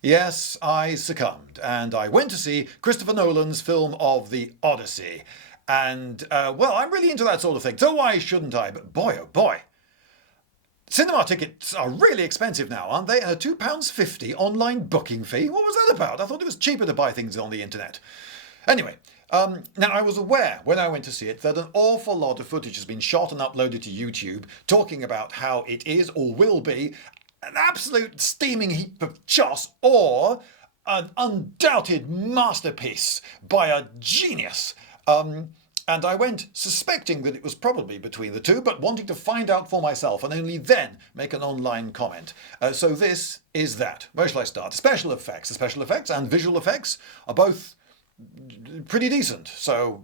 Yes, I succumbed, and I went to see Christopher Nolan's film of the Odyssey. And, well, I'm really into that sort of thing, so why shouldn't I? But boy, oh boy, cinema tickets are really expensive now, aren't they? And a £2.50 online booking fee? What was that about? I thought it was cheaper to buy things on the internet. Anyway, now I was aware when I went to see it that an awful lot of footage has been shot and uploaded to YouTube talking about how it is or will be an absolute steaming heap of choss or an undoubted masterpiece by a genius. And I went suspecting that it was probably between the two, but wanting to find out for myself and only then make an online comment. So this is that. Where shall I start? Special effects. The special effects and visual effects are both pretty decent. So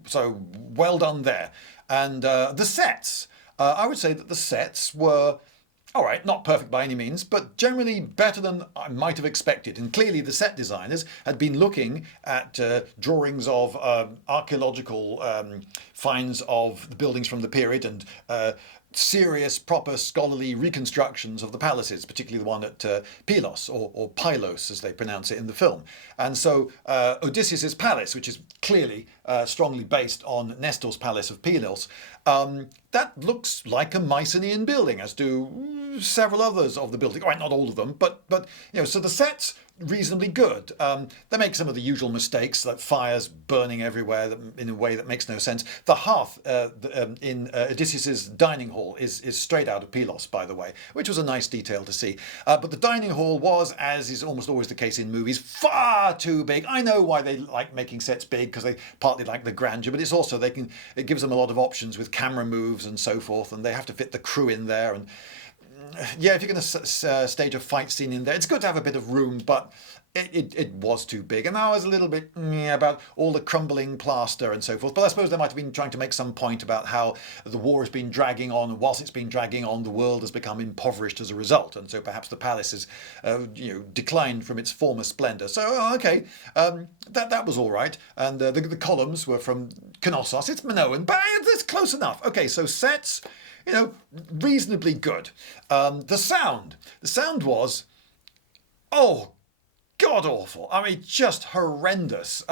well done there. And the sets. I would say that the sets were all right, not perfect by any means, but generally better than I might have expected. And clearly the set designers had been looking at drawings of archaeological finds of the buildings from the period and serious, proper scholarly reconstructions of the palaces, particularly the one at Pylos, or Pylos as they pronounce it in the film. And so Odysseus' palace, which is clearly strongly based on Nestor's palace of Pylos, that looks like a Mycenaean building, as do several others of the buildings. Right, not all of them, but so the sets reasonably good. They make some of the usual mistakes, like fires burning everywhere in a way that makes no sense. The hearth in Odysseus' dining hall is straight out of Pylos, by the way, which was a nice detail to see. But the dining hall was, as is almost always the case in movies, far too big. I know why they like making sets big, because they partly like the grandeur, but it's also it gives them a lot of options with camera moves and so forth, and they have to fit the crew in there. And yeah, if you're going to stage a fight scene in there, it's good to have a bit of room, but it was too big. And I was a little bit about all the crumbling plaster and so forth. But I suppose they might have been trying to make some point about how the war has been dragging on, and whilst it's been dragging on, the world has become impoverished as a result. And so perhaps the palace has declined from its former splendour. So, okay, that was all right. And the columns were from Knossos. It's Minoan, but it's close enough. Okay, so sets, reasonably good. The sound was, oh, god awful. I mean, just horrendous.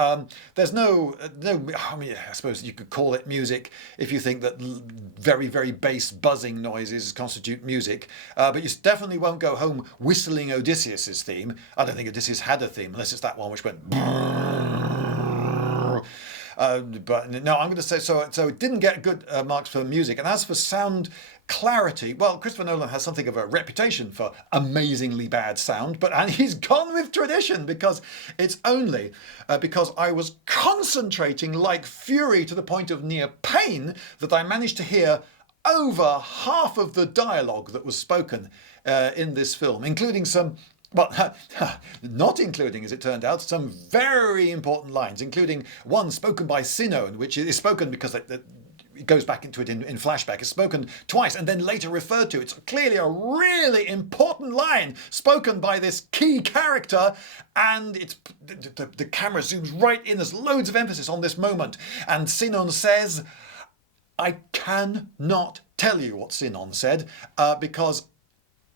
There's no. I mean, I suppose you could call it music if you think that very, very bass buzzing noises constitute music. But you definitely won't go home whistling Odysseus's theme. I don't think Odysseus had a theme, unless it's that one which went. But no, I'm going to say so it didn't get good marks for music. And as for sound clarity, well, Christopher Nolan has something of a reputation for amazingly bad sound, and he's gone with tradition, because it's only because I was concentrating like fury to the point of near pain that I managed to hear over half of the dialogue that was spoken in this film, including some, well, not including, as it turned out, some very important lines, including one spoken by Sinon, which is spoken because it goes back into it in flashback. It's spoken twice and then later referred to. It's clearly a really important line spoken by this key character, and the camera zooms right in. There's loads of emphasis on this moment. And Sinon says, I cannot tell you what Sinon said because,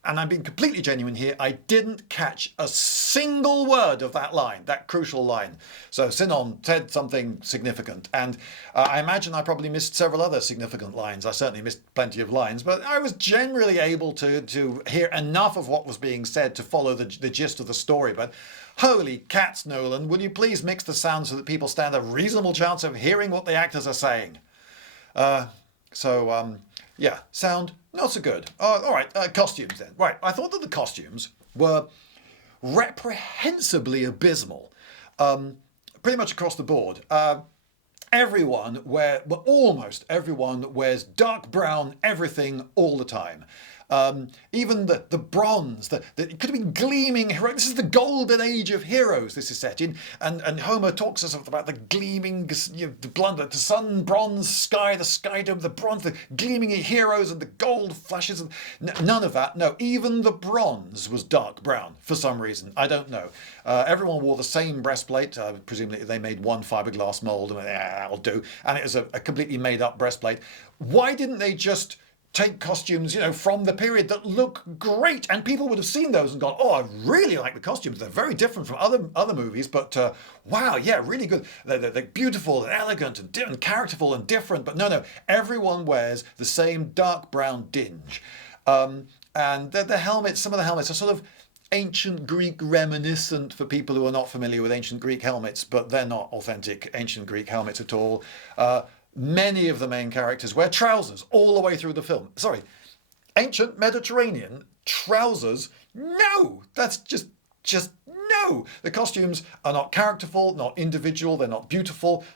and I'm being completely genuine here, I didn't catch a single word of that line, that crucial line. So Sinon said something significant, and I imagine I probably missed several other significant lines. I certainly missed plenty of lines, but I was generally able to hear enough of what was being said to follow the gist of the story. But holy cats, Nolan, will you please mix the sound so that people stand a reasonable chance of hearing what the actors are saying? Yeah, sound, not so good. All right, costumes then. Right, I thought that the costumes were reprehensibly abysmal, pretty much across the board. Almost everyone wears dark brown everything all the time. Even the bronze, it could have been gleaming. This is the golden age of heroes. This is set in, and Homer talks us about the gleaming, the sun bronze sky, the sky dome, the bronze, the gleaming heroes, and the gold flashes. And none of that. No, even the bronze was dark brown for some reason. I don't know. Everyone wore the same breastplate. Presumably they made one fiberglass mold, and that'll do. And it was a completely made up breastplate. Why didn't they just take costumes, from the period that look great, and people would have seen those and gone, "Oh, I really like the costumes. They're very different from other movies, but wow, yeah, really good. They're beautiful and elegant and characterful and different." But no, everyone wears the same dark brown dinge, and the helmets. Some of the helmets are sort of ancient Greek reminiscent for people who are not familiar with ancient Greek helmets, but they're not authentic ancient Greek helmets at all. Many of the main characters wear trousers all the way through the film. Sorry, ancient Mediterranean trousers? No, that's just no. The costumes are not characterful, not individual, they're not beautiful.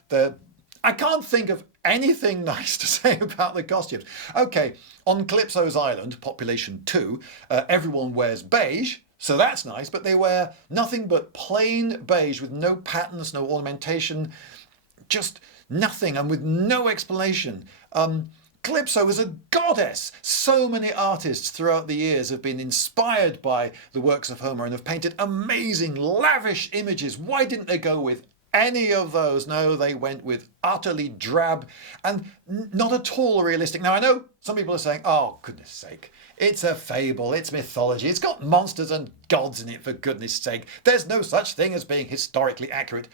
I can't think of anything nice to say about the costumes. Okay, on Calypso's island, population 2, everyone wears beige. So that's nice, but they wear nothing but plain beige with no patterns, no ornamentation, just nothing, and with no explanation. Calypso is a goddess. So many artists throughout the years have been inspired by the works of Homer and have painted amazing, lavish images. Why didn't they go with any of those? No, they went with utterly drab and not at all realistic. Now, I know some people are saying, "Oh, goodness sake, it's a fable, it's mythology, it's got monsters and gods in it, for goodness sake. There's no such thing as being historically accurate."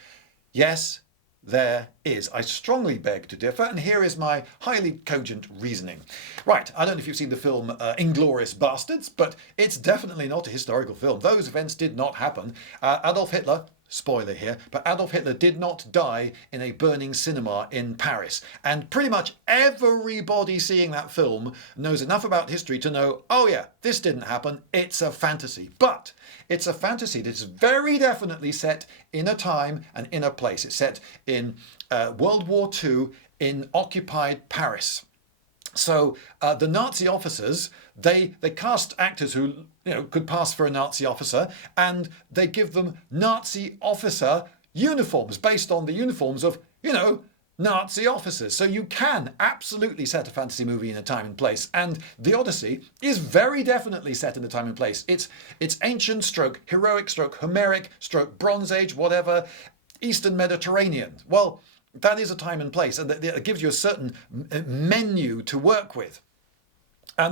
Yes, there is. I strongly beg to differ, and here is my highly cogent reasoning. Right, I don't know if you've seen the film Inglourious Bastards, but it's definitely not a historical film. Those events did not happen. Adolf Hitler, spoiler here, but Adolf Hitler did not die in a burning cinema in Paris. And pretty much everybody seeing that film knows enough about history to know, oh yeah, this didn't happen, it's a fantasy. But it's a fantasy that is very definitely set in a time and in a place. It's set in World War II in occupied Paris. So the Nazi officers, they cast actors who could pass for a Nazi officer, and they give them Nazi officer uniforms based on the uniforms of Nazi officers. So you can absolutely set a fantasy movie in a time and place, and the Odyssey is very definitely set in a time and place. It's ancient stroke heroic stroke Homeric stroke Bronze Age, whatever, Eastern Mediterranean. Well, that is a time and place, and it gives you a certain menu to work with.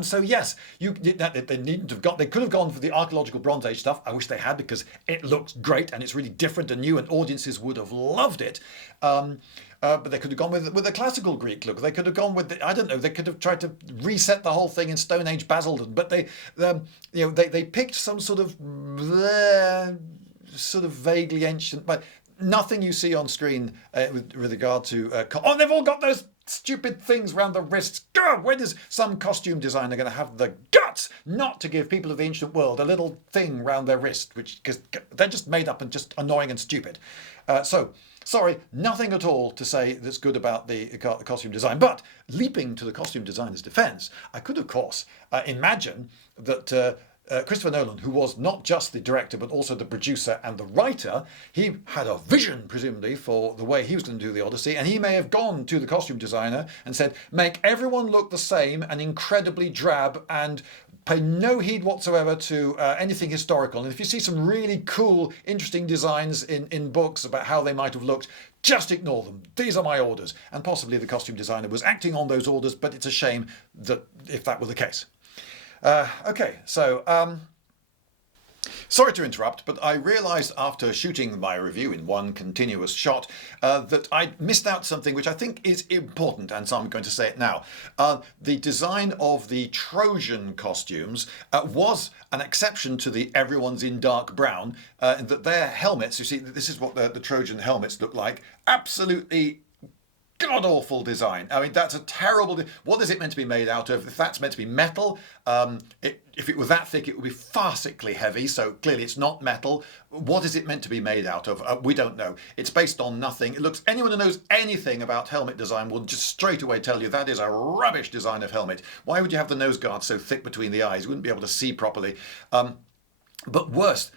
So yes, they needn't have got. They could have gone for the archaeological Bronze Age stuff. I wish they had, because it looks great and it's really different and new, and audiences would have loved it. But they could have gone with a classical Greek look. They could have gone with they could have tried to reset the whole thing in Stone Age Basildon. But they picked some sort of vaguely ancient, but nothing you see on screen with regard to they've all got those stupid things around the wrists. God, when is some costume designer going to have the guts not to give people of the ancient world a little thing around their wrist, because they're just made up and just annoying and stupid. Sorry, nothing at all to say that's good about the costume design. But leaping to the costume designer's defense, I could, of course, imagine that Christopher Nolan, who was not just the director but also the producer and the writer, he had a vision, presumably, for the way he was going to do the Odyssey, and he may have gone to the costume designer and said, make everyone look the same and incredibly drab, and pay no heed whatsoever to anything historical. And if you see some really cool, interesting designs in books about how they might have looked, just ignore them. These are my orders. And possibly the costume designer was acting on those orders, but it's a shame that if that were the case. Okay, so sorry to interrupt, but I realised after shooting my review in one continuous shot that I'd missed out something which I think is important, and so I'm going to say it now. The design of the Trojan costumes was an exception to the everyone's in dark brown, in that their helmets, you see, this is what the Trojan helmets look like, absolutely god-awful design. I mean, that's a terrible... What is it meant to be made out of? If that's meant to be metal, if it were that thick, it would be farcically heavy, so clearly it's not metal. What is it meant to be made out of? We don't know. It's based on nothing. It looks... Anyone who knows anything about helmet design will just straight away tell you that is a rubbish design of helmet. Why would you have the nose guard so thick between the eyes? You wouldn't be able to see properly. But worse...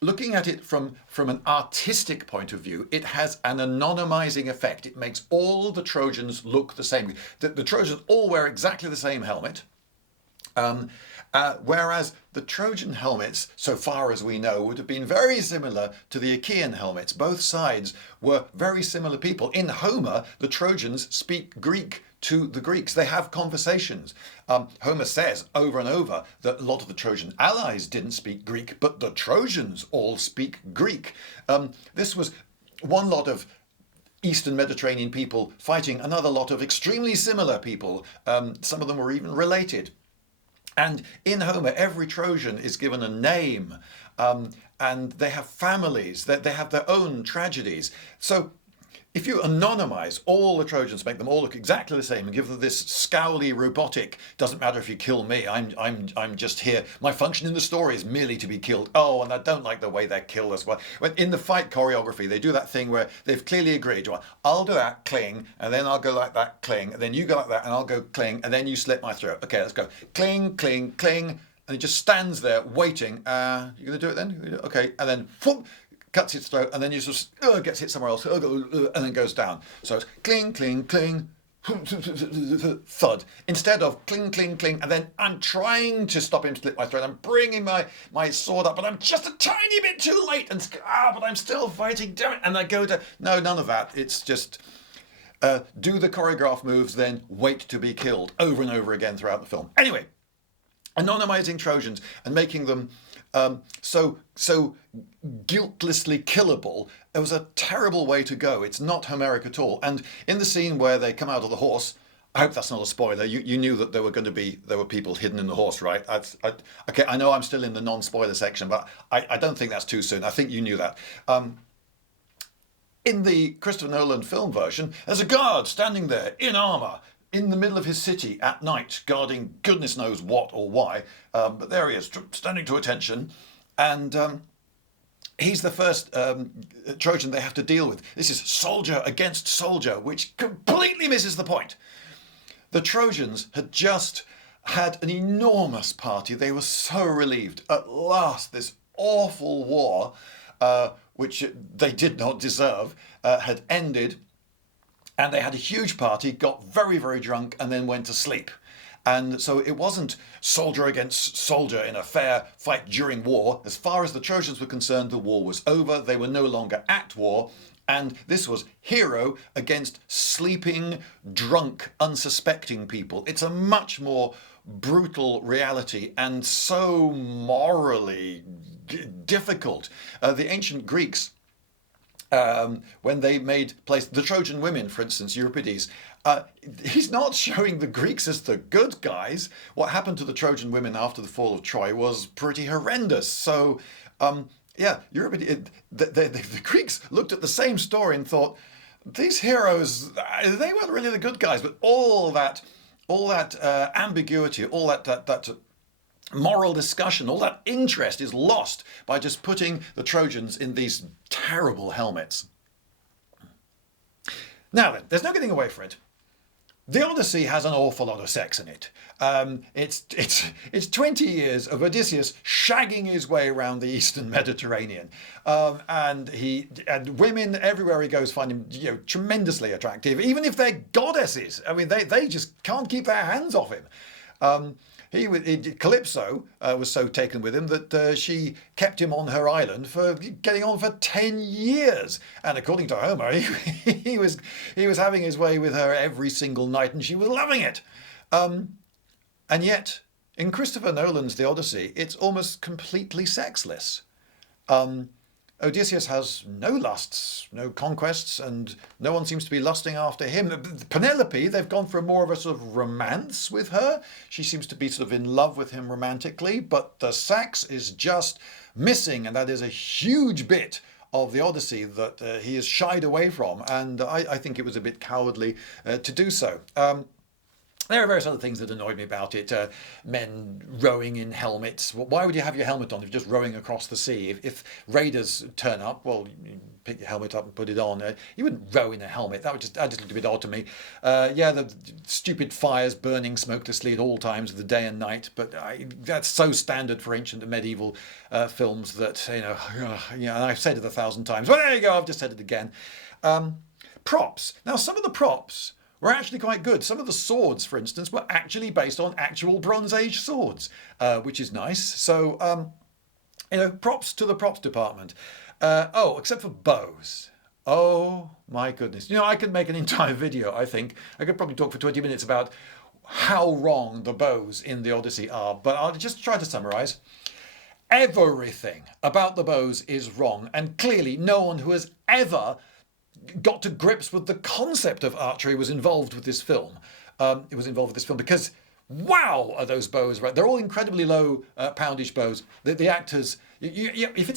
Looking at it from an artistic point of view, it has an anonymizing effect. It makes all the Trojans look the same. The Trojans all wear exactly the same helmet. Whereas the Trojan helmets, so far as we know, would have been very similar to the Achaean helmets. Both sides were very similar people. In Homer, the Trojans speak Greek to the Greeks. They have conversations. Homer says over and over that a lot of the Trojan allies didn't speak Greek, but the Trojans all speak Greek. This was one lot of Eastern Mediterranean people fighting another lot of extremely similar people. Some of them were even related. And in Homer, every Trojan is given a name, and they have families, they have their own tragedies. So if you anonymize all the Trojans, make them all look exactly the same, and give them this scowly, robotic, doesn't matter if you kill me, I'm just here. My function in the story is merely to be killed. Oh, and I don't like the way they're killed as well. When in the fight choreography, they do that thing where they've clearly agreed, well, I'll do that, cling, and then I'll go like that, cling, and then you go like that, and I'll go cling, and then you slit my throat. Okay, let's go. Cling, cling, cling, and it just stands there waiting. You gonna do it then? Okay, and then whoop, cuts its throat, and then you sort of gets hit somewhere else, and then goes down. So it's cling, cling, cling, thud. Instead of cling, cling, cling, and then I'm trying to stop him slit my throat. I'm bringing my sword up, but I'm just a tiny bit too late, and but I'm still fighting. Damn it! And I go to no, none of that. It's just do the choreographed moves, then wait to be killed over and over again throughout the film. Anyway, anonymizing Trojans and making them so guiltlessly killable, it was a terrible way to go. It's not Homeric at all. And in the scene where they come out of the horse, I hope that's not a spoiler. You knew that there were people hidden in the horse, right? Okay, I know I'm still in the non-spoiler section, but I don't think that's too soon. I think you knew that. In the Christopher Nolan film version, there's a guard standing there in armour in the middle of his city at night, guarding goodness knows what or why. But there he is, standing to attention. And he's the first Trojan they have to deal with. This is soldier against soldier, which completely misses the point. The Trojans had just had an enormous party. They were so relieved. At last, this awful war, which they did not deserve, had ended. And they had a huge party, got very, very drunk, and then went to sleep. And so it wasn't soldier against soldier in a fair fight during war. As far as the Trojans were concerned, the war was over. They were no longer at war. And this was hero against sleeping, drunk, unsuspecting people. It's a much more brutal reality and so morally difficult. The ancient Greeks, when they made place the Trojan women, for instance, Euripides, he's not showing the Greeks as the good guys. What happened to the Trojan women after the fall of Troy was pretty horrendous. So, Euripides, the Greeks looked at the same story and thought, these heroes, they weren't really the good guys, but all that ambiguity, all that moral discussion, all that interest is lost by just putting the Trojans in these terrible helmets. Now then, there's no getting away from it. The Odyssey has an awful lot of sex in it. It's 20 years of Odysseus shagging his way around the Eastern Mediterranean, and women everywhere he goes find him tremendously attractive, even if they're goddesses. I mean, they just can't keep their hands off him. Calypso was so taken with him that she kept him on her island for getting on for 10 years. And according to Homer, he was having his way with her every single night, and she was loving it. And yet, in Christopher Nolan's The Odyssey, it's almost completely sexless. Odysseus has no lusts, no conquests, and no one seems to be lusting after him. Penelope, they've gone for more of a sort of romance with her. She seems to be sort of in love with him romantically, but the sex is just missing, and that is a huge bit of the Odyssey that he has shied away from, and I think it was a bit cowardly to do so. There are various other things that annoyed me about it. Men rowing in helmets. Why would you have your helmet on if you're just rowing across the sea? If raiders turn up, well, you pick your helmet up and put it on. You wouldn't row in a helmet. That just looked a bit odd to me. The stupid fires burning smokelessly at all times of the day and night. But that's so standard for ancient and medieval films that, and I've said it 1,000 times. Well, there you go. I've just said it again. Props. Now, some of the props were actually quite good. Some of the swords, for instance, were actually based on actual Bronze Age swords, which is nice. So, props to the props department. Except for bows. Oh my goodness. I could make an entire video, I think. I could probably talk for 20 minutes about how wrong the bows in the Odyssey are, but I'll just try to summarize. Everything about the bows is wrong, and clearly no one who has ever got to grips with the concept of archery was involved with this film. Because wow, are those bows right? They're all incredibly low poundage bows. The actors, if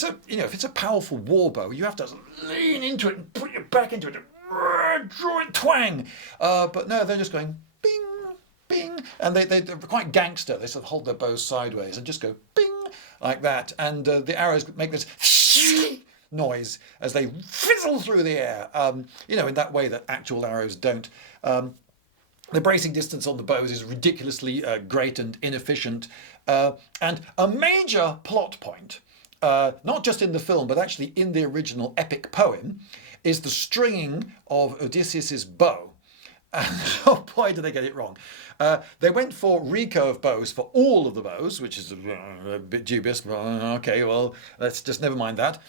it's a powerful war bow, you have to lean into it and put your back into it, and draw it, twang. But no, they're just going bing, bing, and they're quite gangster. They sort of hold their bows sideways and just go bing like that, and the arrows make this noise as they fizzle through the air. In that way that actual arrows don't. The bracing distance on the bows is ridiculously great and inefficient. And a major plot point, not just in the film, but actually in the original epic poem, is the stringing of Odysseus's bow. And oh boy, did they get it wrong. They went for recurve bows for all of the bows, which is a bit dubious. But okay, well, let's just never mind that.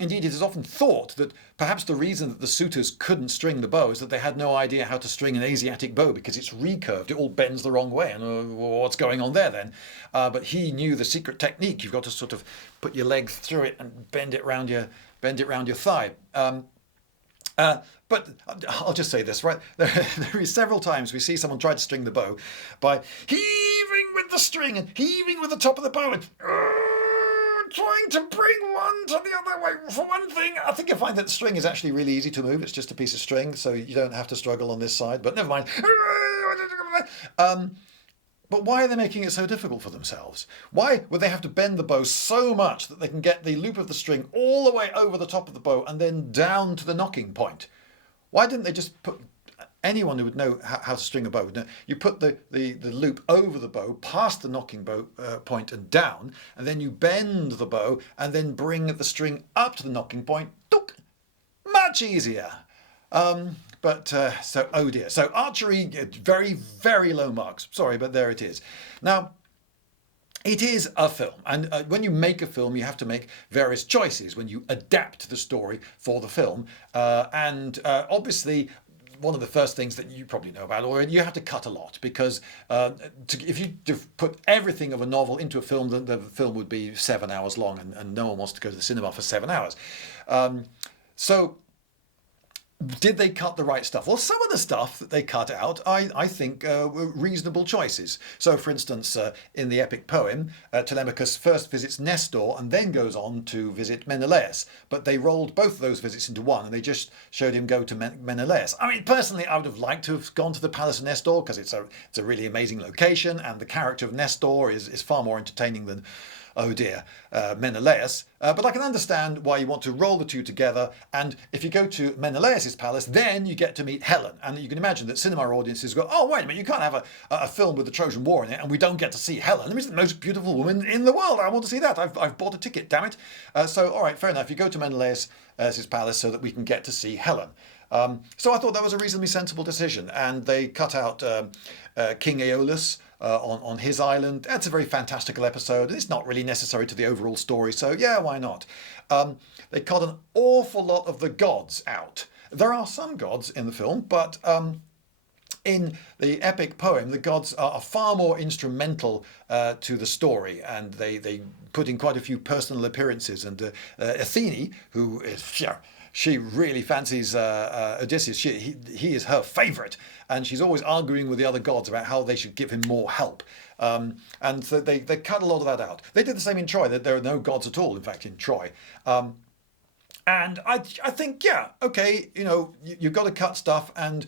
Indeed, it is often thought that perhaps the reason that the suitors couldn't string the bow is that they had no idea how to string an Asiatic bow because it's recurved. It all bends the wrong way. And what's going on there then? But he knew the secret technique. You've got to sort of put your leg through it and bend it round your thigh. But I'll just say this, right? There is several times we see someone try to string the bow by heaving with the string and heaving with the top of the bow and trying to bring one to the other way. For one thing, I think you'll find that the string is actually really easy to move. It's just a piece of string, so you don't have to struggle on this side, but never mind. But why are they making it so difficult for themselves? Why would they have to bend the bow so much that they can get the loop of the string all the way over the top of the bow and then down to the knocking point? Why didn't they just put... Anyone who would know how to string a bow would know. You put the loop over the bow, past the knocking bow point and down, and then you bend the bow and then bring the string up to the knocking point. Much easier. So, oh dear. So archery, very, very low marks. Sorry, but there it is. Now, it is a film. And when you make a film, you have to make various choices when you adapt the story for the film. Obviously, one of the first things that you probably know about already, you have to cut a lot because if you put everything of a novel into a film, then the film would be 7 hours long and no one wants to go to the cinema for 7 hours. So did they cut the right stuff? Well, some of the stuff that they cut out, I think, were reasonable choices. So, for instance, in the epic poem, Telemachus first visits Nestor and then goes on to visit Menelaus. But they rolled both of those visits into one and they just showed him go to Menelaus. I mean, personally, I would have liked to have gone to the palace of Nestor because it's a really amazing location and the character of Nestor is far more entertaining than... oh dear, Menelaus. But I can understand why you want to roll the two together. And if you go to Menelaus' palace, then you get to meet Helen. And you can imagine that cinema audiences go, oh, wait a minute, you can't have a film with the Trojan War in it and we don't get to see Helen. I mean, she's the most beautiful woman in the world. I want to see that. I've bought a ticket, damn it. So, all right, fair enough. You go to Menelaus' palace so that we can get to see Helen. So I thought that was a reasonably sensible decision. And they cut out King Aeolus, on his island. That's a very fantastical episode. It's not really necessary to the overall story, so yeah, why not? They cut an awful lot of the gods out. There are some gods in the film, but in the epic poem, the gods are far more instrumental to the story, and they put in quite a few personal appearances. And Athene, who is... she really fancies Odysseus. He is her favourite. And she's always arguing with the other gods about how they should give him more help. And so they cut a lot of that out. They did the same in Troy. There are no gods at all, in fact, in Troy. And I think, yeah, okay, you've got to cut stuff. And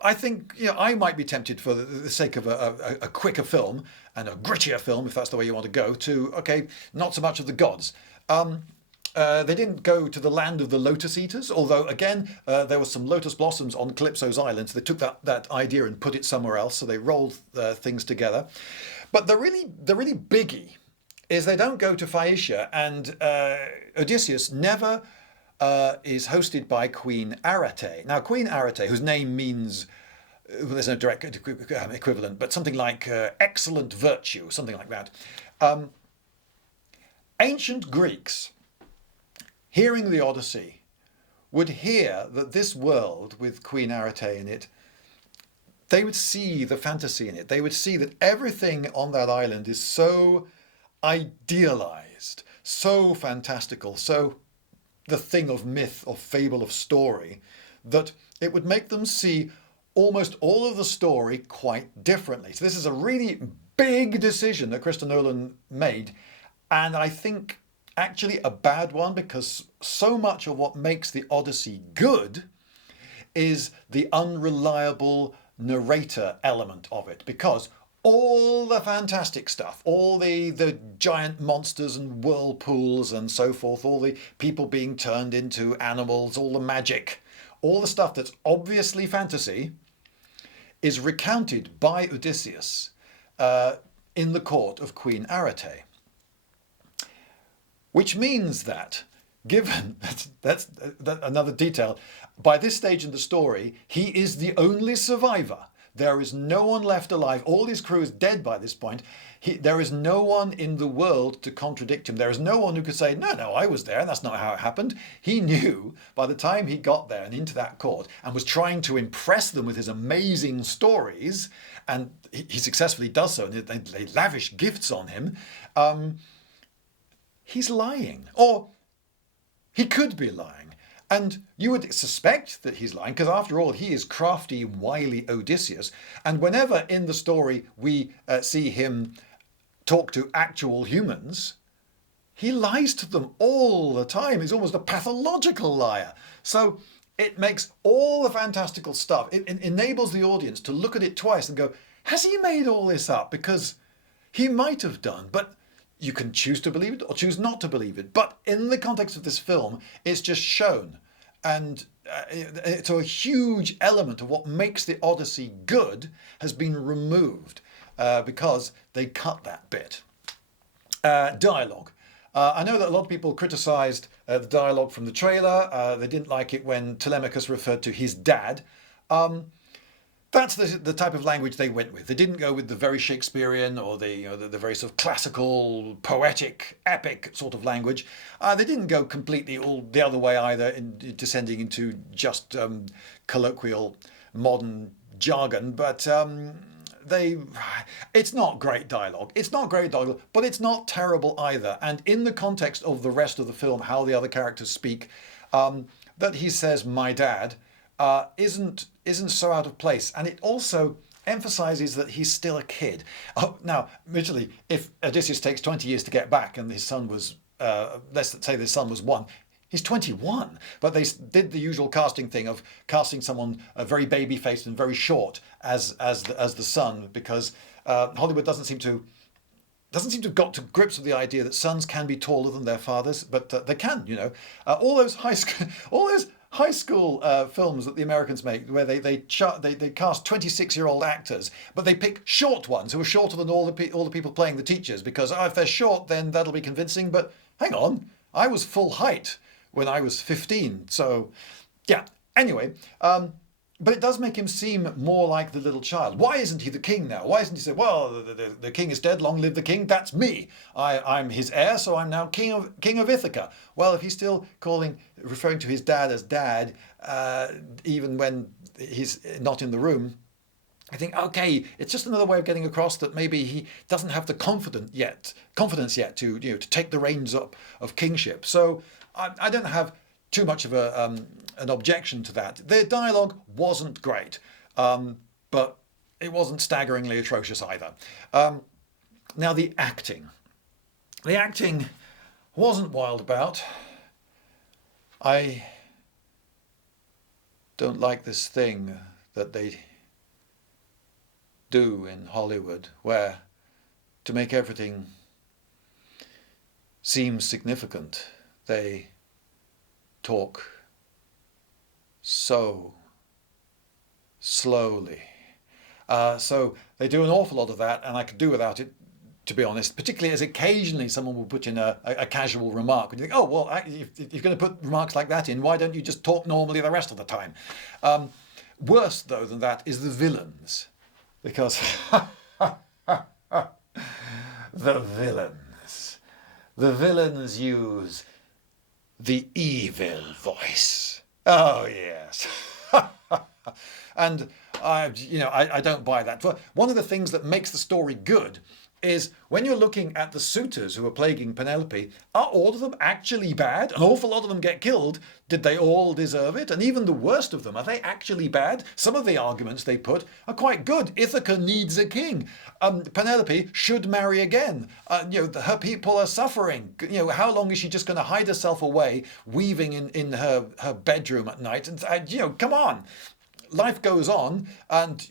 I think, I might be tempted for the sake of a quicker film and a grittier film, if that's the way you want to go, to, okay, not so much of the gods. They didn't go to the land of the lotus eaters, although again there were some lotus blossoms on Calypso's island, so they took that idea and put it somewhere else, so they rolled things together. But the really biggie is they don't go to Phaeacia, and Odysseus never is hosted by Queen Arete. Now, Queen Arete, whose name means, well, there's no direct equivalent, but something like excellent virtue, something like that. Ancient Greeks, hearing the Odyssey, would hear that this world with Queen Arete in it, they would see the fantasy in it. They would see that everything on that island is so idealized, so fantastical, so the thing of myth, of fable, of story, that it would make them see almost all of the story quite differently. So this is a really big decision that Christopher Nolan made, and I think actually a bad one, because so much of what makes the Odyssey good is the unreliable narrator element of it, because all the fantastic stuff, all the giant monsters and whirlpools and so forth, all the people being turned into animals, all the magic, all the stuff that's obviously fantasy is recounted by Odysseus in the court of Queen Arete. Which means that, given, that's another detail, by this stage in the story, he is the only survivor. There is no one left alive. All his crew is dead by this point. There is no one in the world to contradict him. There is no one who could say, no, I was there, and that's not how it happened. He knew by the time he got there and into that court and was trying to impress them with his amazing stories, and he successfully does so, and they lavish gifts on him, he's lying. Or he could be lying. And you would suspect that he's lying, because after all, he is crafty, wily Odysseus. And whenever in the story we see him talk to actual humans, he lies to them all the time. He's almost a pathological liar. So it makes all the fantastical stuff, it enables the audience to look at it twice and go, has he made all this up? Because he might have done, but you can choose to believe it or choose not to believe it. But in the context of this film, it's just shown. And so a huge element of what makes the Odyssey good has been removed because they cut that bit. Dialogue. I know that a lot of people criticised the dialogue from the trailer. They didn't like it when Telemachus referred to his dad. That's the type of language they went with. They didn't go with the very Shakespearean or the very sort of classical, poetic, epic sort of language. They didn't go completely all the other way either, descending into just colloquial, modern jargon. But it's not great dialogue. It's not great dialogue, but it's not terrible either. And in the context of the rest of the film, how the other characters speak, that he says, "my dad," isn't so out of place, and it also emphasizes that he's still a kid. Now, admittedly, if Odysseus takes 20 years to get back, and his son was, let's say his son was 1, he's 21. But they did the usual casting thing of casting someone very baby-faced and very short as the son, because Hollywood doesn't seem to have got to grips with the idea that sons can be taller than their fathers, but they can, all those high school films that the Americans make, where they cast 26-year-old actors, but they pick short ones who are shorter than all the people playing the teachers, because if they're short, then that'll be convincing. But hang on, I was full height when I was 15, so yeah. Anyway, but it does make him seem more like the little child. Why isn't he the king now? Why isn't he say, well, the king is dead, long live the king, that's me. I'm his heir, so I'm now king of Ithaca. Well, if he's still referring to his dad as dad, even when he's not in the room, I think, okay, it's just another way of getting across that maybe he doesn't have the confidence yet to take the reins up of kingship. So I don't have too much of an objection to that. The dialogue wasn't great, but it wasn't staggeringly atrocious either. Now the acting. The acting wasn't wild about. I don't like this thing that they do in Hollywood, where to make everything seem significant, they talk so slowly. So they do an awful lot of that, and I could do without it to be honest, particularly as occasionally someone will put in a casual remark. And you think, oh, well, if you're going to put remarks like that in, why don't you just talk normally the rest of the time? Worse, though, than that is the villains. Because the villains. The villains use the evil voice. Oh, yes. And I don't buy that. One of the things that makes the story good is when you're looking at the suitors who are plaguing Penelope, are all of them actually bad? An awful lot of them get killed. Did they all deserve it? And even the worst of them, are they actually bad? Some of the arguments they put are quite good. Ithaca needs a king. Penelope should marry again. Her people are suffering. How long is she just going to hide herself away, weaving in her bedroom at night? And come on. Life goes on, and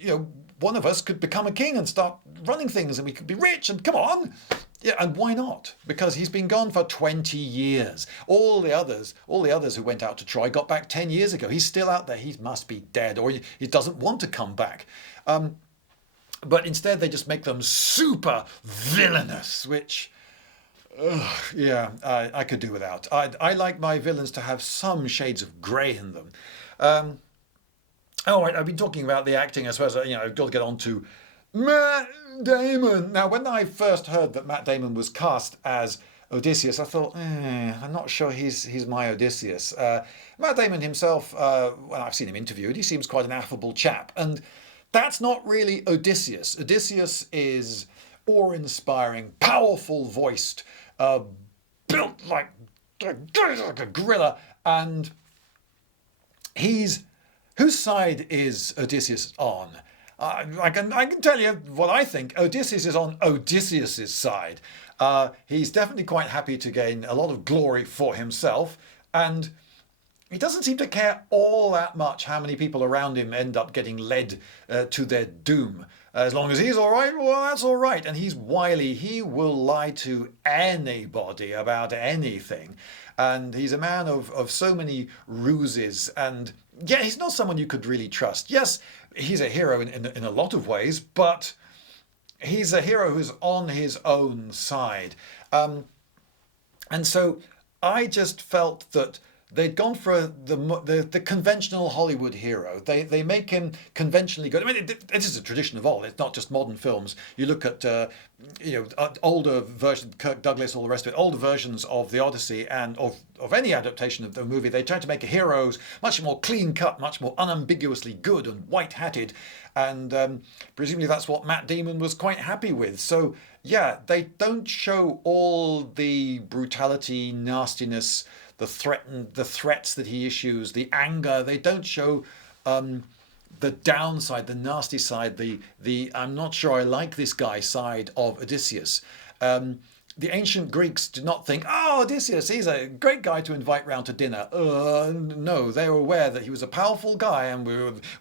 one of us could become a king and start running things, and we could be rich, and come on. Yeah, and why not? Because he's been gone for 20 years. All the others who went out to Troy got back 10 years ago. He's still out there. He must be dead, or he doesn't want to come back. But instead they just make them super villainous, which, I could do without. I like my villains to have some shades of grey in them. I've been talking about the acting. I suppose I've got to get on to Matt Damon. Now, when I first heard that Matt Damon was cast as Odysseus, I thought, I'm not sure he's my Odysseus. Matt Damon himself, when I've seen him interviewed, he seems quite an affable chap, and that's not really Odysseus. Odysseus is awe-inspiring, powerful-voiced, built like a gorilla, and whose side is Odysseus on? I can tell you what I think. Odysseus is on Odysseus's side. He's definitely quite happy to gain a lot of glory for himself, and he doesn't seem to care all that much how many people around him end up getting led to their doom. As long as he's all right, well, that's all right. And he's wily. He will lie to anybody about anything. And he's a man of so many ruses. And yeah, he's not someone you could really trust. Yes, he's a hero in a lot of ways, but he's a hero who's on his own side. And so I just felt that they'd gone for the conventional Hollywood hero. They make him conventionally good. I mean, this is a tradition of all. It's not just modern films. You look at older versions, Kirk Douglas, all the rest of it, older versions of the Odyssey and of any adaptation of the movie. They try to make a hero much more clean cut, much more unambiguously good and white hatted, and presumably that's what Matt Damon was quite happy with. So yeah, they don't show all the brutality, nastiness, the threats that he issues, the anger. They don't show the downside, the nasty side, the I'm not sure I like this guy side of Odysseus. The ancient Greeks did not think, Odysseus, he's a great guy to invite round to dinner. No, they were aware that he was a powerful guy, and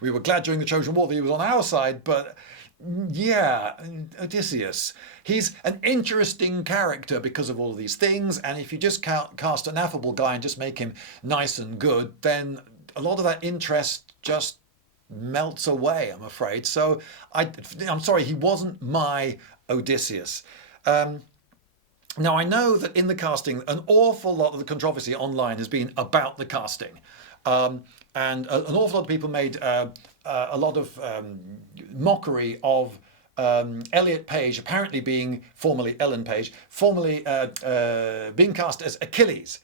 we were glad during the Trojan War that he was on our side, but yeah, Odysseus. He's an interesting character because of all of these things, and if you just cast an affable guy and just make him nice and good, then a lot of that interest just melts away, I'm afraid. So I'm sorry, he wasn't my Odysseus. Now, I know that in the casting, an awful lot of the controversy online has been about the casting. And an awful lot of people made a lot of mockery of Elliot Page, apparently being formerly Ellen Page, formerly being cast as Achilles,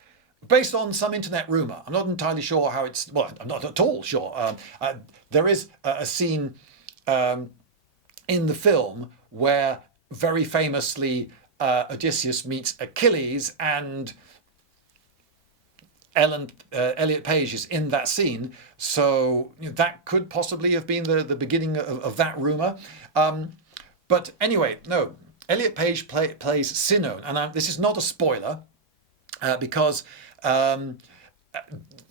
based on some internet rumour. I'm not entirely sure how it's... Well, I'm not at all sure. There is a scene in the film where, very famously, Odysseus meets Achilles, and Elliot Page is in that scene, so that could possibly have been the beginning of that rumour. But anyway, no, Elliot Page plays Sinon, and this is not a spoiler, because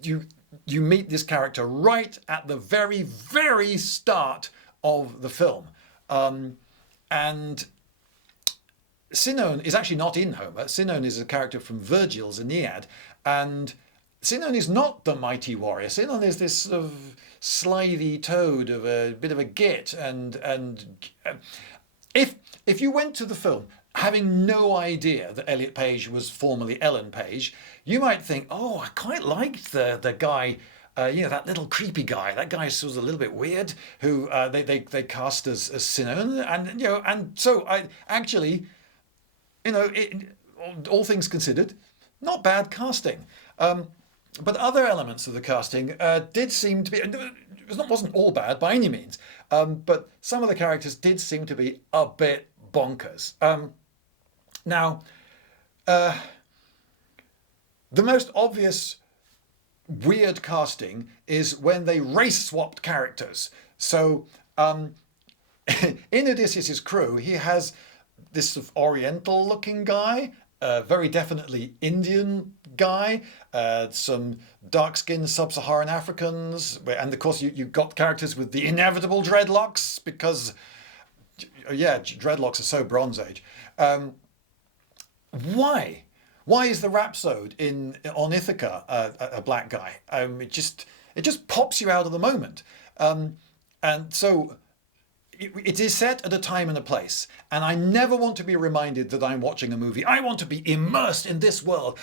you meet this character right at the very, very start of the film. And Sinon is actually not in Homer. Sinon is a character from Virgil's Aeneid, and Sinon is not the mighty warrior. Sinon is this sort of slithy toad of a bit of a git, and if you went to the film having no idea that Elliot Page was formerly Ellen Page, you might think, oh, I quite liked the guy, that little creepy guy. That guy was a little bit weird, who they cast as Sinon, and so I actually, all things considered, not bad casting. But other elements of the casting did seem to be, it wasn't all bad by any means, but some of the characters did seem to be a bit bonkers. Now, the most obvious weird casting is when they race swapped characters. So in Odysseus' crew, he has this sort of oriental looking guy, very definitely Indian guy, some dark-skinned sub-Saharan Africans, and of course you got characters with the inevitable dreadlocks, because dreadlocks are so Bronze Age. Why? Why is the rhapsode on Ithaca a black guy? It just pops you out of the moment, and so it is set at a time and a place, and I never want to be reminded that I'm watching a movie. I want to be immersed in this world.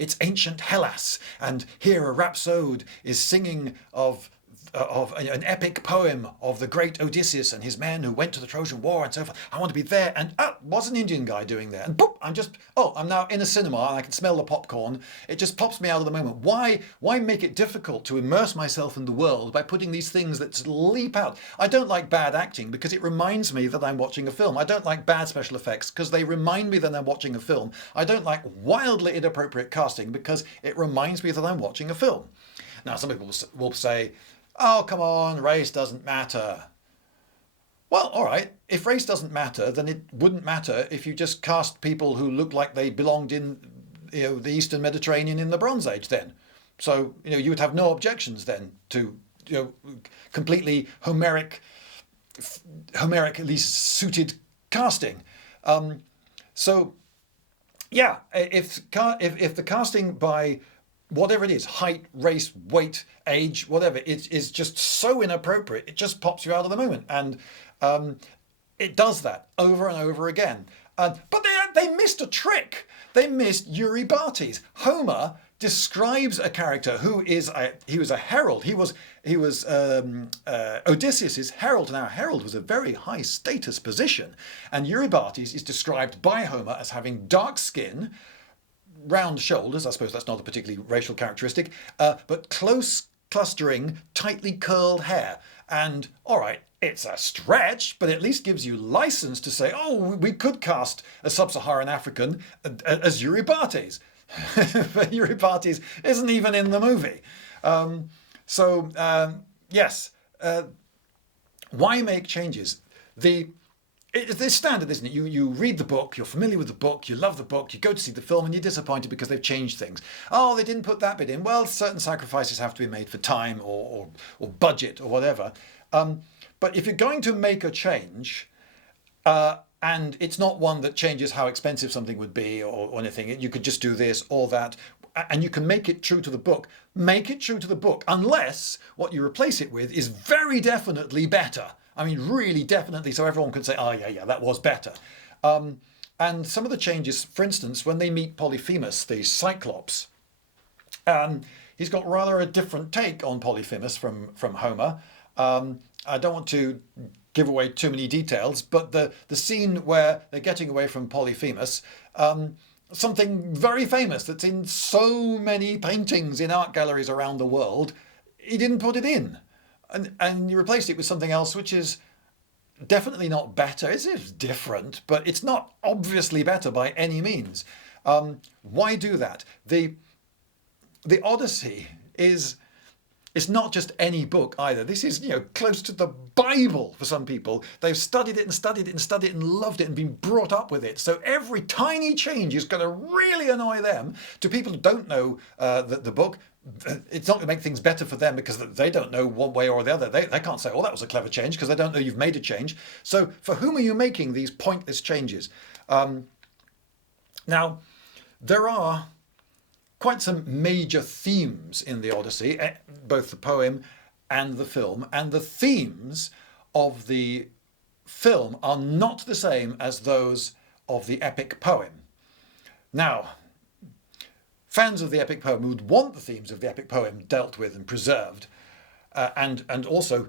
It's ancient Hellas, and here a rhapsode is singing of an epic poem of the great Odysseus and his men who went to the Trojan War and so forth. I want to be there, and what's an Indian guy doing there? And boop, I'm now in a cinema and I can smell the popcorn. It just pops me out of the moment. Why make it difficult to immerse myself in the world by putting these things that leap out? I don't like bad acting because it reminds me that I'm watching a film. I don't like bad special effects because they remind me that I'm watching a film. I don't like wildly inappropriate casting because it reminds me that I'm watching a film. Now, some people will say, oh, come on, race doesn't matter. Well, all right, if race doesn't matter, then it wouldn't matter if you just cast people who look like they belonged in the Eastern Mediterranean in the Bronze Age then. So, you would have no objections then to completely Homerically suited casting. If the casting by whatever it is, height, race, weight, age, whatever, it is just so inappropriate, it just pops you out of the moment. And it does that over and over again. But they missed a trick. They missed Eurybates. Homer describes a character who he was a herald. He was Odysseus's herald. Now, herald was a very high status position. And Eurybates is described by Homer as having dark skin, round shoulders. I suppose that's not a particularly racial characteristic, but close clustering, tightly curled hair. And all right, it's a stretch, but at least gives you license to say, oh, we could cast a sub-Saharan African as Eurybates. But Eurybates isn't even in the movie. Yes, why make changes? It's standard, isn't it? You read the book, you're familiar with the book, you love the book, you go to see the film and you're disappointed because they've changed things. Oh, they didn't put that bit in. Well, certain sacrifices have to be made for time or budget or whatever. But if you're going to make a change, and it's not one that changes how expensive something would be or anything, you could just do this or that, and you can make it true to the book. Make it true to the book, unless what you replace it with is very definitely better. I mean, really definitely, so everyone can say, oh, yeah, that was better. And some of the changes, for instance, when they meet Polyphemus, the Cyclops, he's got rather a different take on Polyphemus from Homer. I don't want to give away too many details, but the scene where they're getting away from Polyphemus, something very famous that's in so many paintings in art galleries around the world, he didn't put it in. And you replaced it with something else which is definitely not better. It's different, but it's not obviously better by any means. Why do that? The Odyssey is not just any book either. This is close to the Bible for some people. They've studied it and studied it and studied it and loved it and been brought up with it. So every tiny change is going to really annoy them. To people who don't know the book, it's not going to make things better for them because they don't know one way or the other. They can't say, oh, that was a clever change, because they don't know you've made a change. So for whom are you making these pointless changes? Now, there are quite some major themes in the Odyssey, both the poem and the film. And the themes of the film are not the same as those of the epic poem. Now, fans of the epic poem would want the themes of the epic poem dealt with and preserved, and also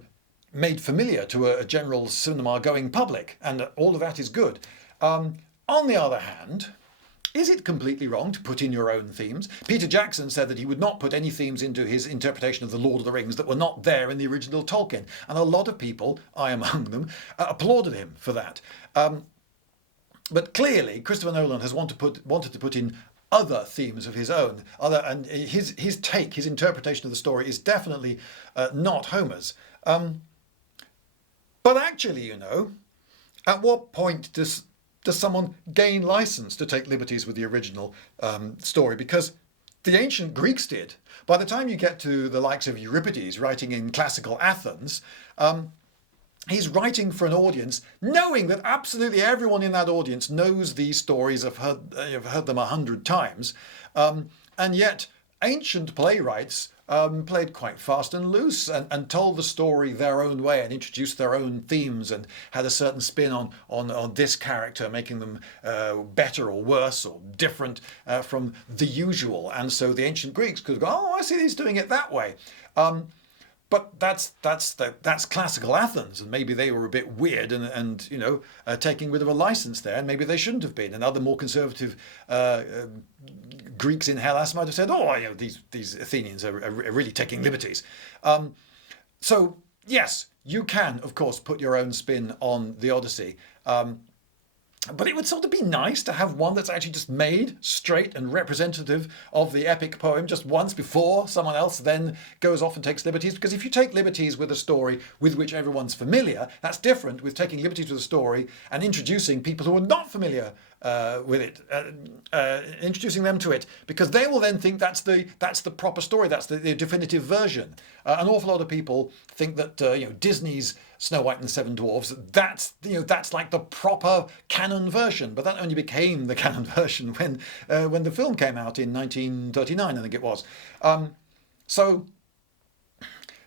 made familiar to a general cinema-going public, and all of that is good. On the other hand, is it completely wrong to put in your own themes? Peter Jackson said that he would not put any themes into his interpretation of The Lord of the Rings that were not there in the original Tolkien. And a lot of people, I among them, applauded him for that. But clearly, Christopher Nolan has wanted to put in other themes of his own. And his take, his interpretation of the story is definitely not Homer's. But actually, you know, at what point does someone gain license to take liberties with the original story? Because the ancient Greeks did. By the time you get to the likes of Euripides writing in classical Athens, he's writing for an audience knowing that absolutely everyone in that audience knows these stories, have heard them 100 times. And yet ancient playwrights played quite fast and loose and told the story their own way and introduced their own themes and had a certain spin on this character, making them better or worse or different from the usual. And so the ancient Greeks could go, oh, I see he's doing it that way. But that's classical Athens, and maybe they were a bit weird and you know, taking a bit of a license there, and maybe they shouldn't have been. And other more conservative Greeks in Hellas might have said, "Oh, you know, these Athenians are really taking liberties." So yes, you can, of course, put your own spin on the Odyssey. But it would sort of be nice to have one that's actually just made straight and representative of the epic poem just once before someone else then goes off and takes liberties. Because if you take liberties with a story with which everyone's familiar, that's different with taking liberties with a story and introducing people who are not familiar with it, introducing them to it, because they will then think that's the proper story, that's the definitive version. An awful lot of people think that you know, Disney's Snow White and the Seven Dwarfs, that's like the proper canon version, but that only became the canon version when the film came out in 1939, I think it was. So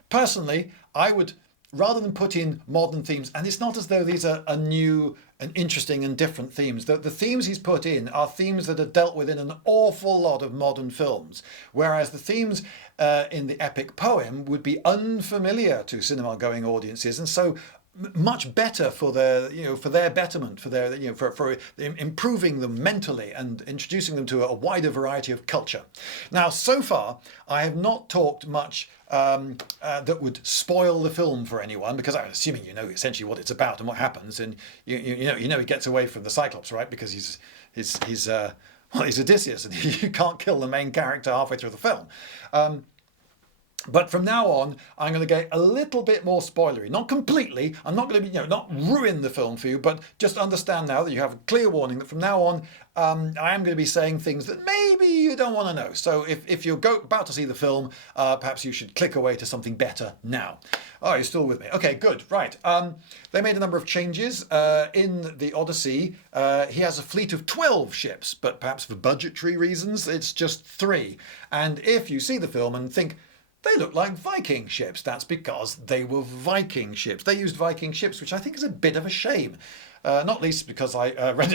personally, I would, rather than put in modern themes, and it's not as though these are new and interesting and different themes. The themes he's put in are themes that are dealt with in an awful lot of modern films, whereas the themes in the epic poem would be unfamiliar to cinema-going audiences, and so much better for their betterment, for improving them mentally and introducing them to a wider variety of culture. Now, so far, I have not talked much that would spoil the film for anyone, because I'm assuming you know essentially what it's about and what happens, and you know he gets away from the Cyclops, right? Because he's Odysseus, and you can't kill the main character halfway through the film. But from now on, I'm going to get a little bit more spoilery. Not completely. I'm not going to be, not ruin the film for you, but just understand now that you have a clear warning that from now on, I am going to be saying things that maybe you don't want to know. So if you're about to see the film, perhaps you should click away to something better now. Oh, you're still with me. Okay, good. Right. They made a number of changes. In the Odyssey, he has a fleet of 12 ships, but perhaps for budgetary reasons, it's just 3. And if you see the film and think, they look like Viking ships, that's because they were Viking ships. They used Viking ships, which I think is a bit of a shame. Not least because I read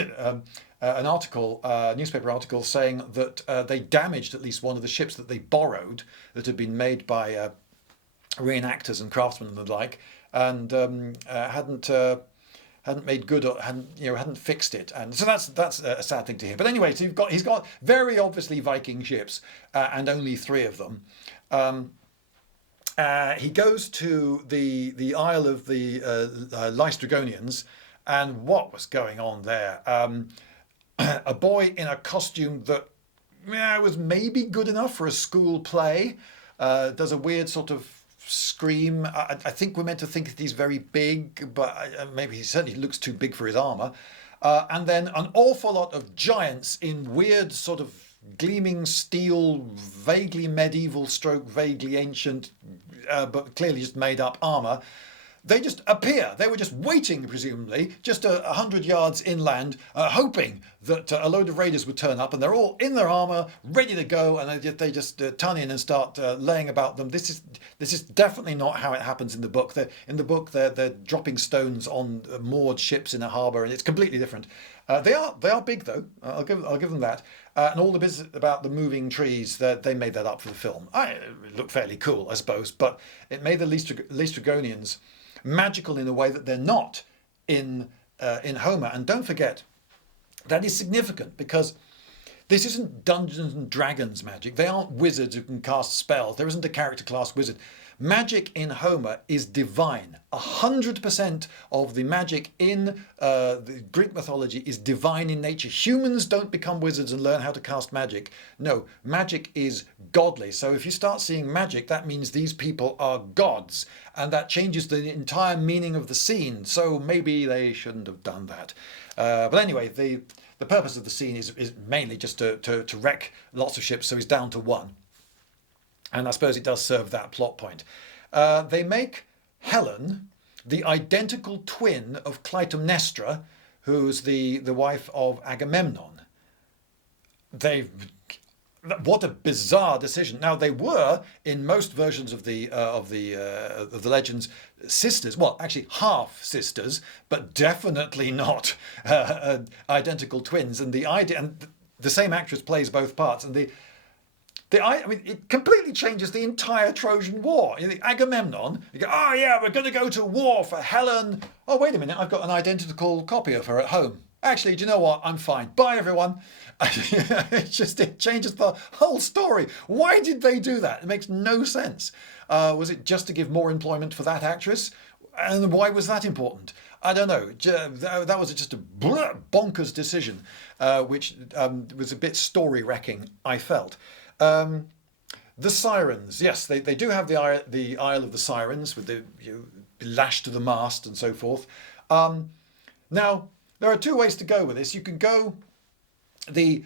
an article, newspaper article, saying that they damaged at least one of the ships that they borrowed that had been made by reenactors and craftsmen and the like, and hadn't made good, or hadn't fixed it, and so that's a sad thing to hear. But anyway, so he's got very obviously Viking ships, and only 3 of them. He goes to the Isle of the Laestrygonians, and what was going on there? A boy in a costume that was maybe good enough for a school play, does a weird sort of scream. I think we're meant to think that he's very big, but maybe he certainly looks too big for his armour. And then an awful lot of giants in weird sort of gleaming steel, vaguely medieval stroke, vaguely ancient, but clearly just made up armour. They just appear. They were just waiting, presumably, just 100 yards inland, hoping that a load of raiders would turn up, and they're all in their armour, ready to go, and they just turn in and start laying about them. This is definitely not how it happens in the book. In the book, they're dropping stones on moored ships in a harbour, and it's completely different. They are big though. I'll give them that. And all the business about the moving trees, they made that up for the film. It looked fairly cool, I suppose, but it made the Laestrygonians magical in a way that they're not in Homer. And don't forget, that is significant because this isn't Dungeons and Dragons magic. They aren't wizards who can cast spells. There isn't a character class wizard. Magic in Homer is divine. 100% of the magic in the Greek mythology is divine in nature. Humans don't become wizards and learn how to cast magic. No, magic is godly. So if you start seeing magic, that means these people are gods. And that changes the entire meaning of the scene. So maybe they shouldn't have done that. But anyway, the purpose of the scene is mainly just to wreck lots of ships, so he's down to one. And I suppose it does serve that plot point. They make Helen the identical twin of Clytemnestra, who's the wife of Agamemnon. What a bizarre decision. Now they were in most versions of the legends sisters. Well, actually half sisters, but definitely not identical twins. And the same actress plays both parts. And it completely changes the entire Trojan War. Agamemnon, you go, oh yeah, we're going to go to war for Helen. Oh, wait a minute, I've got an identical copy of her at home. Actually, do you know what? I'm fine. Bye, everyone. It changes the whole story. Why did they do that? It makes no sense. Was it just to give more employment for that actress? And why was that important? I don't know. That was just a bonkers decision, which was a bit story-wrecking, I felt. The sirens, yes, they do have the Isle of the Sirens with the lashed to the mast and so forth. Now, there are two ways to go with this. You can go the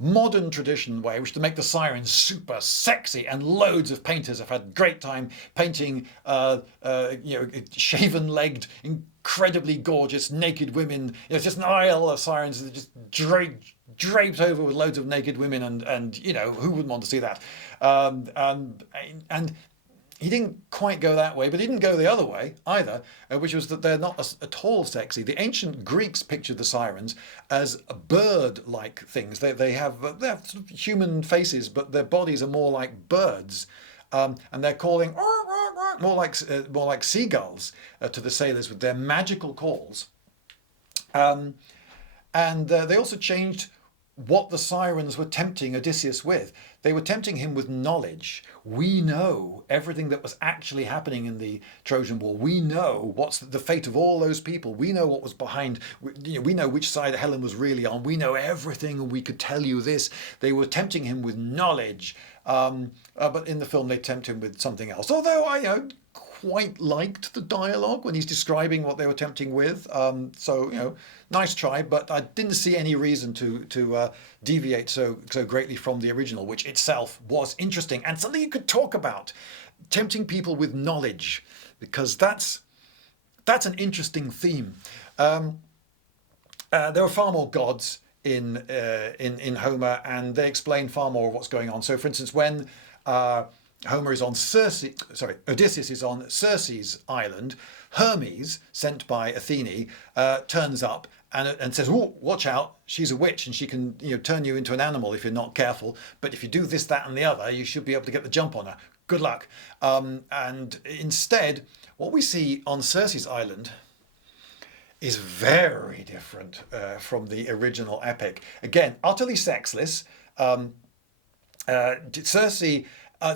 modern tradition way, which is to make the sirens super sexy, and loads of painters have had great time painting shaven-legged, incredibly gorgeous naked women. It's just an isle of sirens that just draped over with loads of naked women, and who wouldn't want to see that? And he didn't quite go that way, but he didn't go the other way either, which was that they're not at all sexy. The ancient Greeks pictured the sirens as bird-like things. They have sort of human faces, but their bodies are more like birds, and they're calling more like seagulls to the sailors with their magical calls. And they also changed what the sirens were tempting Odysseus with. They were tempting him with knowledge. We know everything that was actually happening in the Trojan War. We know what's the fate of all those people. We know what was behind. We know which side Helen was really on. We know everything, and we could tell you this. They were tempting him with knowledge. But in the film, they tempt him with something else. Although I quite liked the dialogue when he's describing what they were tempting with. So nice try, but I didn't see any reason to deviate so greatly from the original, which itself was interesting and something you could talk about. Tempting people with knowledge, because that's an interesting theme. There are far more gods in Homer, and they explain far more of what's going on. So, for instance, when Odysseus is on Circe's island, Hermes, sent by Athene, turns up and says, "Oh, watch out! She's a witch, and she can turn you into an animal if you're not careful. But if you do this, that, and the other, you should be able to get the jump on her. Good luck." And instead, what we see on Circe's island is very different from the original epic. Again, utterly sexless. Circe.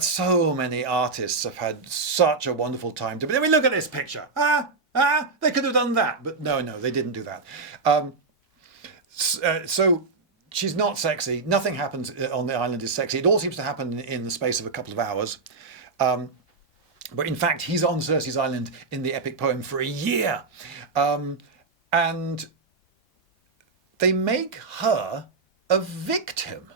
So many artists have had such a wonderful time to. But look at this picture. They could have done that, but no, they didn't do that. So she's not sexy. Nothing happens on the island is sexy. It all seems to happen in the space of a couple of hours. But in fact, he's on Circe's island in the epic poem for a year. And they make her a victim.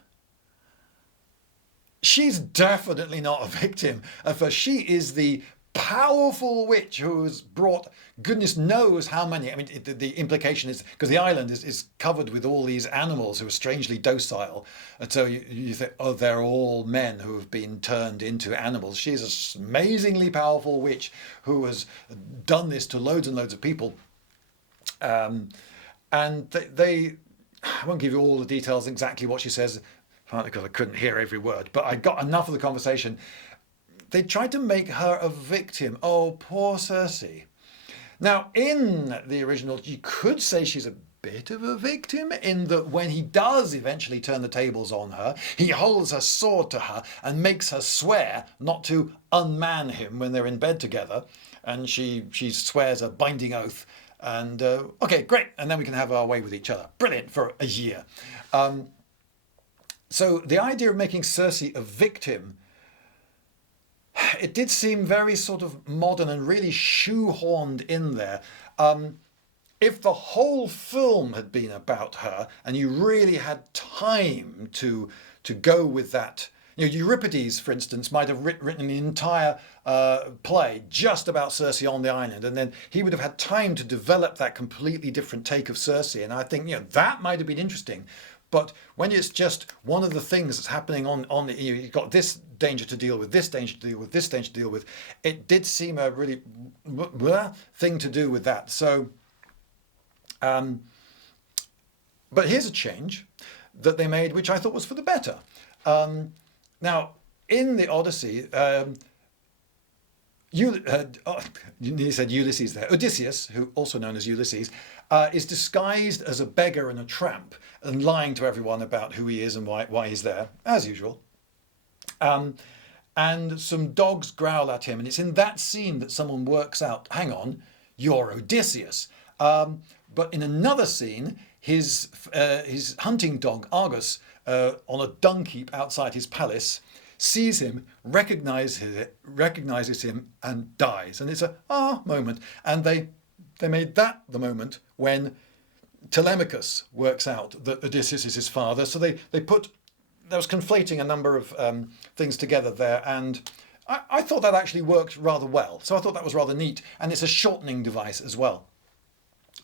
She's definitely not a victim. For she is the powerful witch who has brought goodness knows how many. I mean, the implication is because the island is covered with all these animals who are strangely docile. And so you think, oh, they're all men who have been turned into animals. She's an amazingly powerful witch who has done this to loads and loads of people. And I won't give you all the details exactly what she says, partly because I couldn't hear every word, but I got enough of the conversation. They tried to make her a victim. Oh, poor Circe. Now, in the original, you could say she's a bit of a victim in that when he does eventually turn the tables on her, he holds a sword to her and makes her swear not to unman him when they're in bed together. And she swears a binding oath. And, okay, great. And then we can have our way with each other. Brilliant for a year. So the idea of making Circe a victim, it did seem very sort of modern and really shoehorned in there. If the whole film had been about her and you really had time to go with that, Euripides, for instance, might have written an entire play just about Circe on the island, and then he would have had time to develop that completely different take of Circe, and I think that might have been interesting. But when it's just one of the things that's happening on you've got this danger to deal with, this danger to deal with, this danger to deal with, it did seem a really thing to do with that. So, but here's a change that they made, which I thought was for the better. Now, in the Odyssey, you said Ulysses there. Odysseus, who also known as Ulysses, is disguised as a beggar and a tramp and lying to everyone about who he is and why he's there, as usual. And some dogs growl at him, and it's in that scene that someone works out, hang on, you're Odysseus. But in another scene, his hunting dog, Argus, on a dung heap outside his palace, sees him, recognizes him, and dies. And it's a moment. And they made that the moment when Telemachus works out that Odysseus is his father. So they was conflating a number of things together there, and I thought that actually worked rather well. So I thought that was rather neat, and it's a shortening device as well.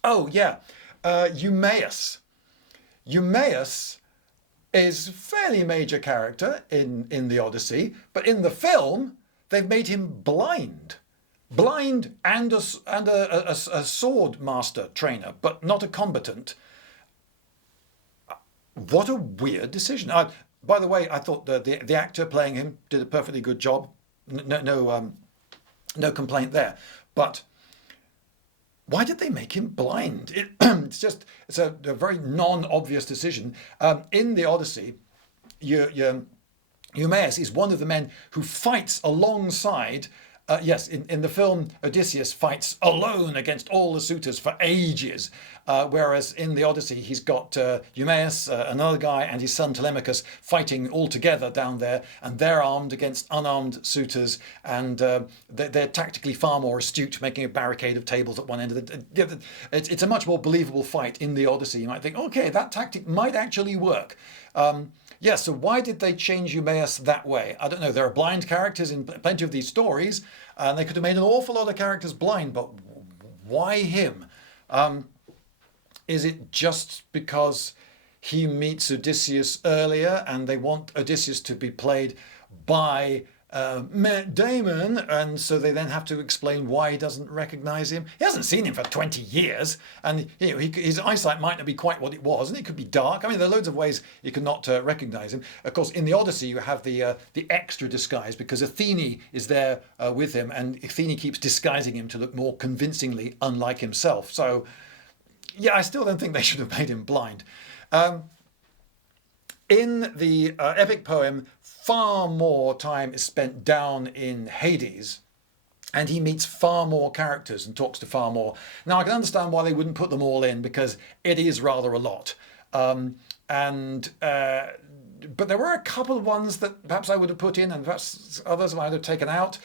Oh yeah, Eumaeus. Eumaeus is a fairly major character in the Odyssey, but in the film they've made him blind and a sword master trainer, but not a combatant. What a weird decision. By the way, I thought the actor playing him did a perfectly good job. No complaint there. But why did they make him blind? It's a very non-obvious decision. In the Odyssey, Eumaeus is one of the men who fights alongside. Yes, in the film, Odysseus fights alone against all the suitors for ages, whereas in the Odyssey, he's got Eumaeus, another guy, and his son Telemachus fighting all together down there, and they're armed against unarmed suitors, and they're tactically far more astute, making a barricade of tables at one end of the. It's a much more believable fight in the Odyssey. You might think, okay, that tactic might actually work. Yeah, so why did they change Eumaeus that way? I don't know. There are blind characters in plenty of these stories, and they could have made an awful lot of characters blind, but why him? Is it just because he meets Odysseus earlier and they want Odysseus to be played by Damon, and so they then have to explain why he doesn't recognise him? He hasn't seen him for 20 years, and his eyesight might not be quite what it was, and it could be dark. I mean, there are loads of ways you can not recognise him. Of course, in the Odyssey, you have the extra disguise, because Athene is there with him, and Athene keeps disguising him to look more convincingly unlike himself. So, yeah, I still don't think they should have made him blind. In the epic poem, far more time is spent down in Hades, and he meets far more characters and talks to far more. Now, I can understand why they wouldn't put them all in, because it is rather a lot. But there were a couple of ones that perhaps I would have put in, and perhaps others I would have taken out.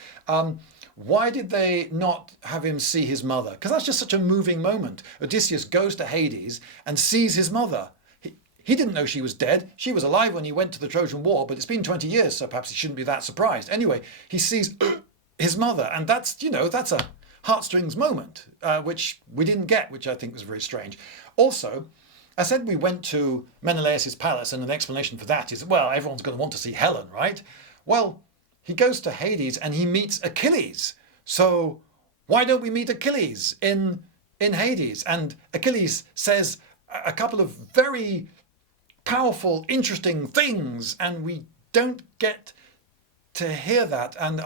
Why did they not have him see his mother? Because that's just such a moving moment. Odysseus goes to Hades and sees his mother. He didn't know she was dead. She was alive when he went to the Trojan War, but it's been 20 years, so perhaps he shouldn't be that surprised. Anyway, he sees his mother. And that's, that's a heartstrings moment, which we didn't get, which I think was very strange. Also, I said we went to Menelaus' palace, and an explanation for that is, well, everyone's going to want to see Helen, right? Well, he goes to Hades and he meets Achilles. So why don't we meet Achilles in Hades? And Achilles says a couple of very powerful, interesting things, and we don't get to hear that. And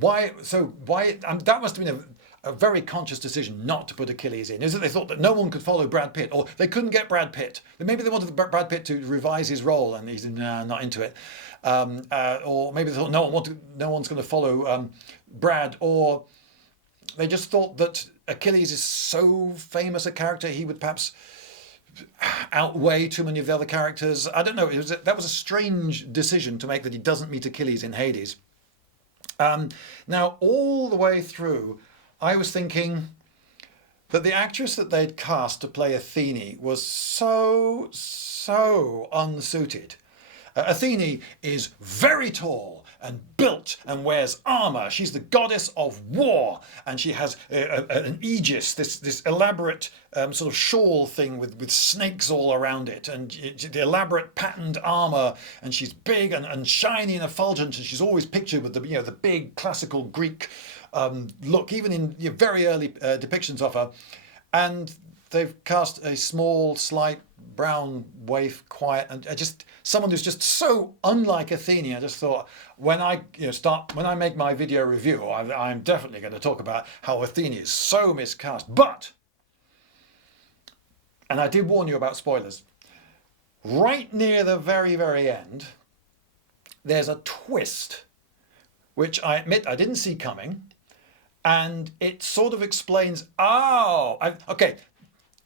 why? That must have been a very conscious decision not to put Achilles in. Is it they thought that no one could follow Brad Pitt, or they couldn't get Brad Pitt? Maybe they wanted Brad Pitt to revise his role, and he's not into it. Or maybe they thought no one's going to follow Brad, or they just thought that Achilles is so famous a character he would perhaps outweigh too many of the other characters. I don't know. That was a strange decision to make, that he doesn't meet Achilles in Hades. Now, all the way through, I was thinking that the actress that they'd cast to play Athene was so unsuited. Athene is very tall and built and wears armour. She's the goddess of war, and she has an aegis, this elaborate sort of shawl thing with snakes all around it, and the elaborate patterned armour, and she's big and shiny and effulgent, and she's always pictured with the big classical Greek look, even in very early depictions of her. And they've cast a small, slight, brown waif, quiet, and someone who's just so unlike Athene. I just thought, when I make my video review, I'm definitely going to talk about how Athene is so miscast. But, and I did warn you about spoilers, right near the very, very end, there's a twist, which I admit I didn't see coming, and it sort of explains, okay,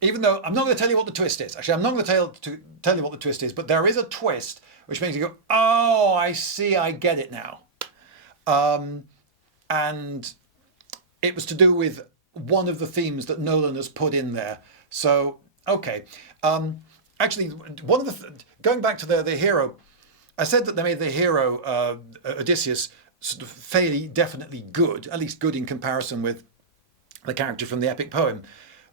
even though I'm not going to tell you what the twist is. Actually, I'm not going to tell you what the twist is, but there is a twist which makes you go, oh, I see, I get it now. And it was to do with one of the themes that Nolan has put in there. So, okay. Actually, going back to the hero, I said that they made the hero, Odysseus, sort of fairly definitely good, at least good in comparison with the character from the epic poem.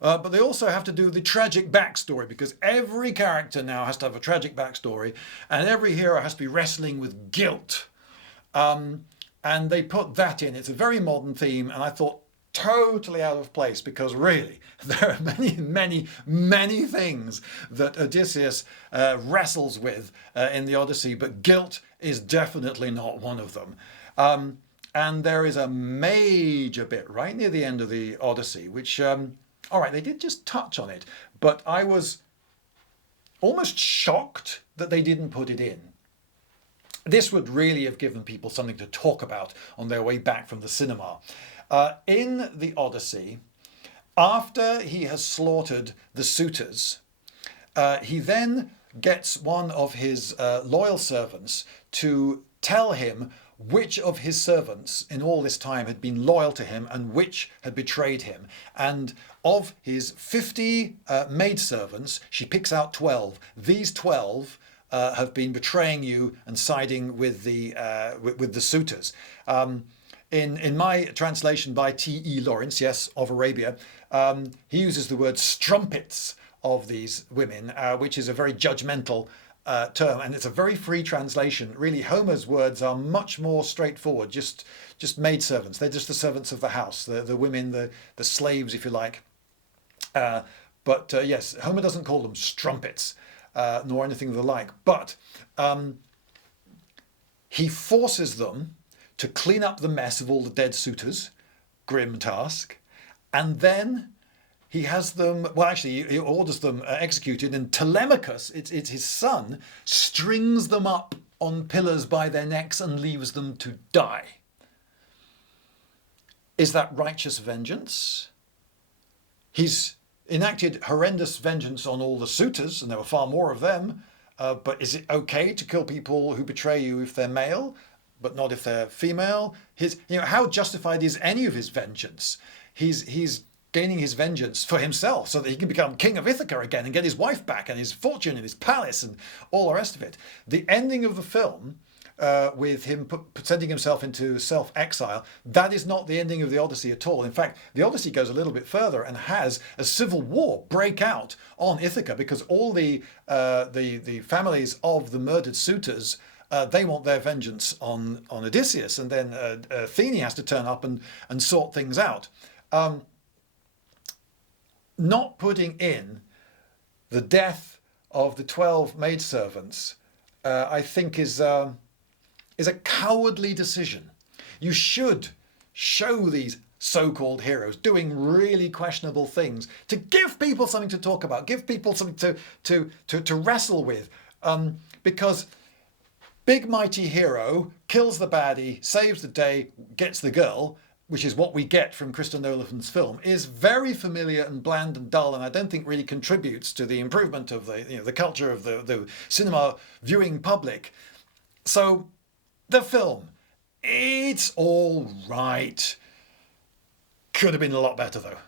But they also have to do the tragic backstory, because every character now has to have a tragic backstory, and every hero has to be wrestling with guilt. And they put that in. It's a very modern theme, and I thought totally out of place, because really there are many things that Odysseus wrestles with in the Odyssey, but guilt is definitely not one of them. And there is a major bit right near the end of the Odyssey, which all right, they did just touch on it, but I was almost shocked that they didn't put it in. This would really have given people something to talk about on their way back from the cinema. In the Odyssey, after he has slaughtered the suitors, he then gets one of his loyal servants to tell him which of his servants in all this time had been loyal to him and which had betrayed him. And of his 50 maidservants, she picks out 12. These 12 have been betraying you and siding with the suitors. In my translation by T.E. Lawrence, yes, of Arabia, he uses the word strumpets of these women, which is a very judgmental term, and it's a very free translation. Really, Homer's words are much more straightforward, just maidservants. They're just the servants of the house, the women, the slaves, if you like. But yes, Homer doesn't call them strumpets, nor anything of the like. But he forces them to clean up the mess of all the dead suitors, grim task, and then he has them, well, actually, he orders them executed, and Telemachus, it's his son, strings them up on pillars by their necks and leaves them to die. Is that righteous vengeance? He's enacted horrendous vengeance on all the suitors, and there were far more of them, but is it okay to kill people who betray you if they're male, but not if they're female? How justified is any of his vengeance? He's gaining his vengeance for himself so that he can become king of Ithaca again and get his wife back and his fortune and his palace and all the rest of it. The ending of the film with him sending himself into self-exile. That is not the ending of the Odyssey at all. In fact, the Odyssey goes a little bit further and has a civil war break out on Ithaca because all the families of the murdered suitors, they want their vengeance on Odysseus, and then Athene has to turn up and sort things out. Not putting in the death of the 12 maidservants, I think is a cowardly decision. You should show these so-called heroes doing really questionable things to give people something to talk about, give people something to wrestle with, because big mighty hero kills the baddie, saves the day, gets the girl, which is what we get from Christopher Nolan's film, is very familiar and bland and dull, and I don't think really contributes to the improvement of the culture of the cinema viewing public. So the film, it's all right. Could have been a lot better though.